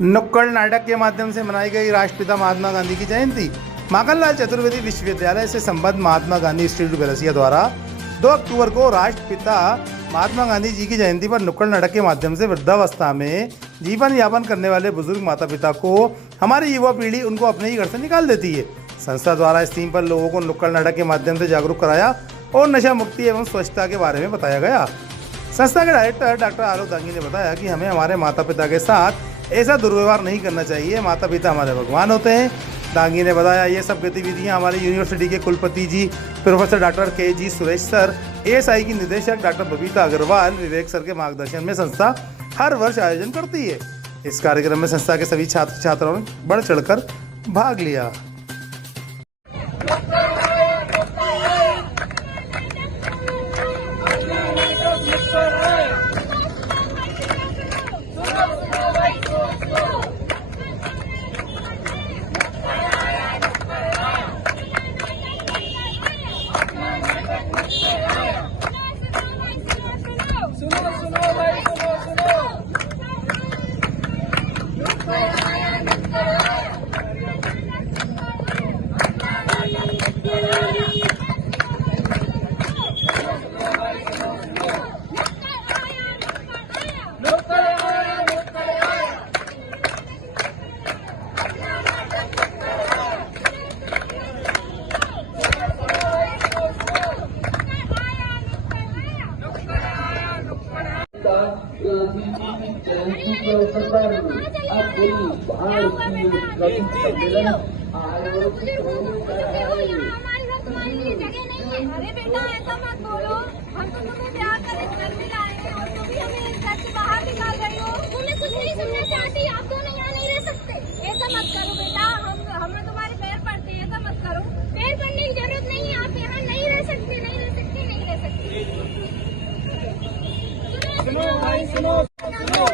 नुक्कड़ नाटक के माध्यम से मनाई गई राष्ट्रपिता महात्मा गांधी की जयंती। माखनलाल चतुर्वेदी विश्वविद्यालय से संबद्ध महात्मा गांधी इंस्टीट्यूट बेलसिया द्वारा 2 अक्टूबर को राष्ट्रपिता महात्मा गांधी जी की जयंती पर नुक्कड़ नाटक के माध्यम से वृद्धावस्था में जीवन यापन करने वाले बुजुर्ग माता पिता को हमारी युवा पीढ़ी उनको अपने ही घर से निकाल देती है। संस्था द्वारा इस थीम पर लोगों को नुक्कड़ नाटक के माध्यम से जागरूक कराया और नशा मुक्ति एवं स्वच्छता के बारे में बताया गया। संस्था के डायरेक्टर डॉक्टर आलोक दांगी ने बताया कि हमें हमारे माता पिता के साथ ऐसा दुर्व्यवहार नहीं करना चाहिए। माता पिता हमारे भगवान होते हैं। दांगी ने बताया ये सब गतिविधियां हमारी यूनिवर्सिटी के कुलपति जी प्रोफेसर डॉक्टर के सुरेश सर, एएसआई की निदेशक डॉक्टर बबीता अग्रवाल, विवेक सर के मार्गदर्शन में संस्था हर वर्ष आयोजन करती है। इस कार्यक्रम में संस्था के सभी छात्र छात्राओं ने बढ़ चढ़कर भाग लिया। के अवसर पर अब पूरी भारत की कवि सम्मेलन आयोजित कर रहा है। अरे बेटा ऐसा मत बोलो, हम तो तुम्हें प्यार कर भी लाए हैं और तुम भी हमें इस घर से बाहर निकाल रही हो। तुम्हें कुछ नहीं सुनना चाहती, आप दोनों यहाँ नहीं रह सकते। ऐसा मत करो बेटा, हमें तुम्हारे पैर पड़ते हैं, ऐसा मत करो। पैर पड़ने की जरूरत नहीं है, आप यहाँ नहीं रह सकते, नहीं रह सकते, नहीं रह सकते। सुनो भाई सुनो सुनो,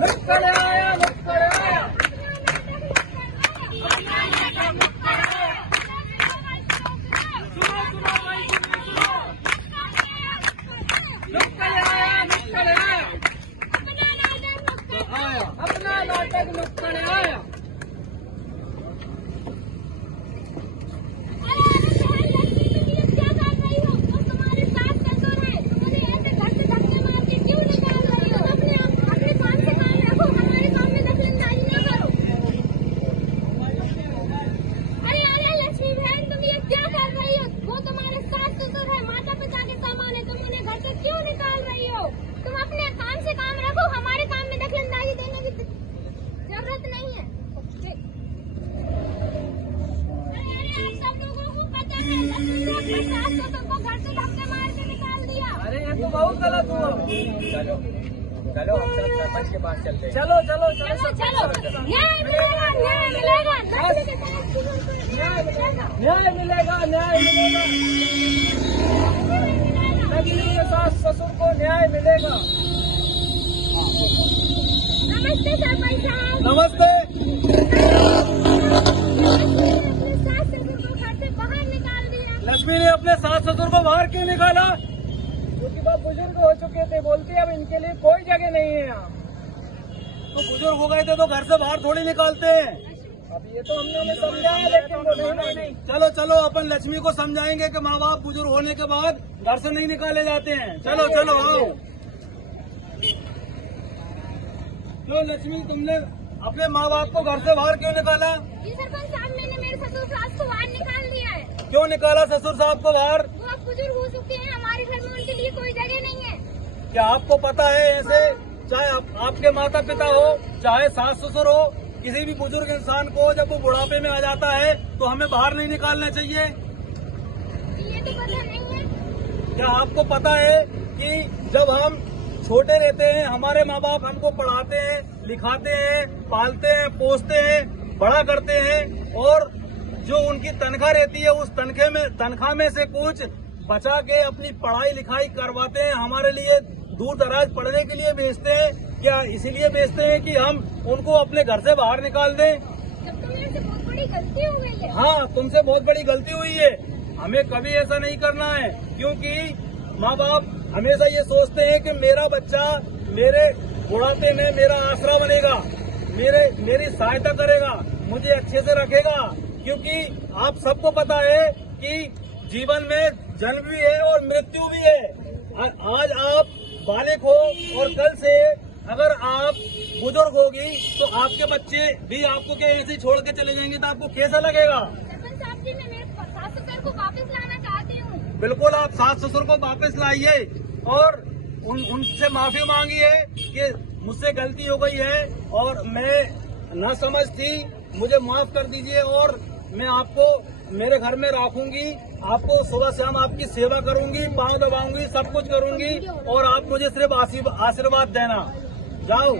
नुक्कड़ आया नुक्कड़ आया, अपना नाटक नुक्कड़ आया। अरे ये तो बहुत गलत हुआ। चलो चलो सरपंच के पास चलते हैं। चलो चलो चलो चलो, न्याय मिलेगा, न्याय मिलेगा, न्याय मिलेगा, न्याय मिलेगा। नगीने के सास ससुर को न्याय मिलेगा। नमस्ते सरपंच साहब। नमस्ते। लक्ष्मी ने अपने सास ससुर को बाहर क्यों निकाला? क्योंकि वो बुजुर्ग हो चुके थे, बोलती अब इनके लिए कोई जगह नहीं है यहाँ। तो बुजुर्ग हो गए थे तो घर से बाहर थोड़ी निकालते हैं। अब ये तो हमने उन्हें समझाया, लेकिन वो नहीं। चलो चलो अपन लक्ष्मी को समझाएंगे कि माँ बाप बुजुर्ग होने के बाद घर से नहीं निकाले जाते हैं। चलो चलो आओ। तो लक्ष्मी तुमने अपने माँ बाप को घर से बाहर क्यों निकाला? जी सरपंच साहब, मैंने मेरे ससुर सास को बाहर निकाल दिया है। क्यों निकाला ससुर साहब को बाहर? वो अब बुजुर्ग हो चुके हैं, हमारे घर में उनके लिए कोई जगह नहीं है। क्या आपको पता है ऐसे चाहे आपके माता पिता हो चाहे सास ससुर हो, किसी भी बुजुर्ग इंसान को जब वो बुढ़ापे में आ जाता है तो हमें बाहर नहीं निकालना चाहिए? ये तो पता नहीं है। क्या आपको पता है कि जब हम छोटे रहते हैं हमारे माँ बाप हमको पढ़ाते हैं, लिखाते हैं, पालते हैं, पोसते हैं, बड़ा करते हैं और जो उनकी तनख्वाह रहती है उस तनख्वाह में से कुछ बचा के अपनी पढ़ाई लिखाई करवाते हैं, हमारे लिए दूर दराज पढ़ने के लिए भेजते हैं। क्या इसीलिए भेजते हैं कि हम उनको अपने घर से बाहर निकाल दें? जब तो मेरे से बहुत बड़ी गलती हो गई है। हाँ, तुमसे बहुत बड़ी गलती हुई है। हमें कभी ऐसा नहीं करना है, क्योंकि माँ बाप हमेशा ये सोचते हैं कि मेरा बच्चा मेरे बुढ़ापे में मेरा आसरा बनेगा, मेरी सहायता करेगा, मुझे अच्छे से रखेगा। क्योंकि आप सबको पता है कि जीवन में जन्म भी है और मृत्यु भी है। आज आप बालिक हो और कल से अगर आप बुजुर्ग होगी तो आपके बच्चे भी आपको क्या ऐसे ही छोड़ के चले जाएंगे तो आपको कैसा लगेगा? सरपंच साहब जी, मैं मेरे सास ससुर को वापस लाना चाहती हूँ। बिल्कुल, आप सास ससुर को वापस लाइए और उनसे माफी मांगिए कि मुझसे गलती हो गई है और मैं न समझ थी, मुझे माफ कर दीजिए और मैं आपको मेरे घर में रखूंगी, आपको सुबह शाम आपकी सेवा करूंगी, पाँव दबाऊंगी, सब कुछ करूंगी और आप मुझे सिर्फ आशीर्वाद देना। जाओ,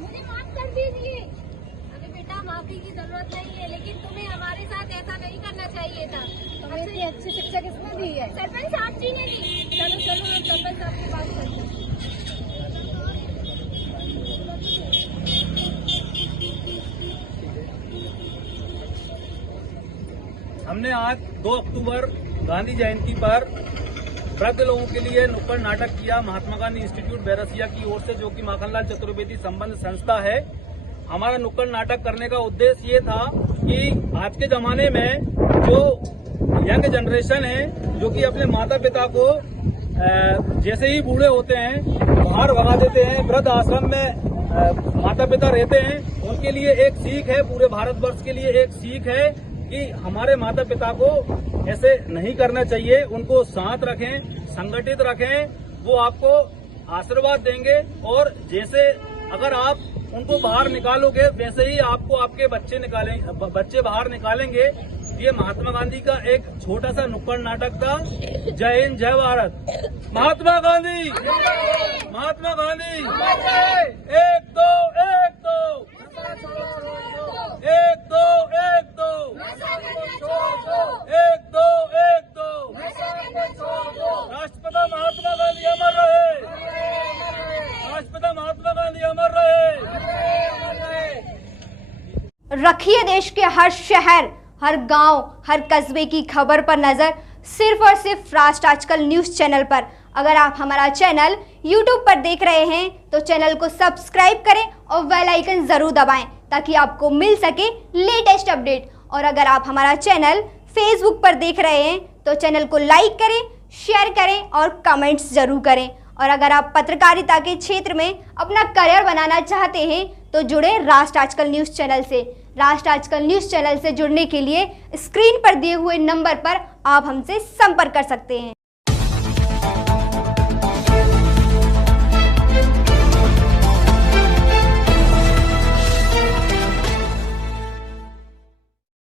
मुझे माफ कर दीजिए। अरे बेटा, माफी की जरूरत नहीं है, लेकिन तुम्हें हमारे साथ ऐसा नहीं करना चाहिए था। हमें इतनी अच्छी शिक्षा किसने दी है? सरपंच साहब जी ने दी। चलो चलो, हम सरपंच साहब की बात करते हैं। हमने आज 2 अक्टूबर गांधी जयंती पर वृद्ध लोगों के लिए नुक्कड़ नाटक किया महात्मा गांधी इंस्टीट्यूट बैरसिया की ओर से, जो कि माखनलाल चतुर्वेदी संबंध संस्था है। हमारा नुक्कड़ नाटक करने का उद्देश्य ये था कि आज के जमाने में जो यंग जनरेशन है, जो कि अपने माता पिता को जैसे ही बूढ़े होते हैं बाहर भगा देते हैं, वृद्ध आश्रम में माता पिता रहते हैं, उनके लिए एक सीख है, पूरे भारतवर्ष के लिए एक सीख है कि हमारे माता पिता को ऐसे नहीं करना चाहिए। उनको शांत रखें, संगठित रखें, वो आपको आशीर्वाद देंगे और जैसे अगर आप उनको बाहर निकालोगे वैसे ही आपको आपके बच्चे बाहर निकालेंगे। ये महात्मा गांधी का एक छोटा सा नुक्कड़ नाटक था। जय हिंद, जय भारत। महात्मा गांधी, महात्मा गांधी, एक दो, एक दो, एक दो, एक दो, एक दो, एक दो। राष्ट्रपिता महात्मा गांधी अमर रहे, राष्ट्रपिता महात्मा गांधी अमर रहे। रखिए देश के हर शहर, हर गांव, हर कस्बे की खबर पर नजर, सिर्फ और सिर्फ राष्ट्र आजकल न्यूज चैनल पर। अगर आप हमारा चैनल YouTube पर देख रहे हैं तो चैनल को सब्सक्राइब करें और बेल आइकन जरूर दबाएं ताकि आपको मिल सके लेटेस्ट अपडेट। और अगर आप हमारा चैनल Facebook पर देख रहे हैं तो चैनल को लाइक करें, शेयर करें और कमेंट्स जरूर करें। और अगर आप पत्रकारिता के क्षेत्र में अपना करियर बनाना चाहते हैं तो जुड़े राष्ट्र आजकल न्यूज चैनल से। राष्ट्र आजकल न्यूज चैनल से जुड़ने के लिए स्क्रीन पर दिए हुए नंबर पर आप हमसे संपर्क कर सकते हैं।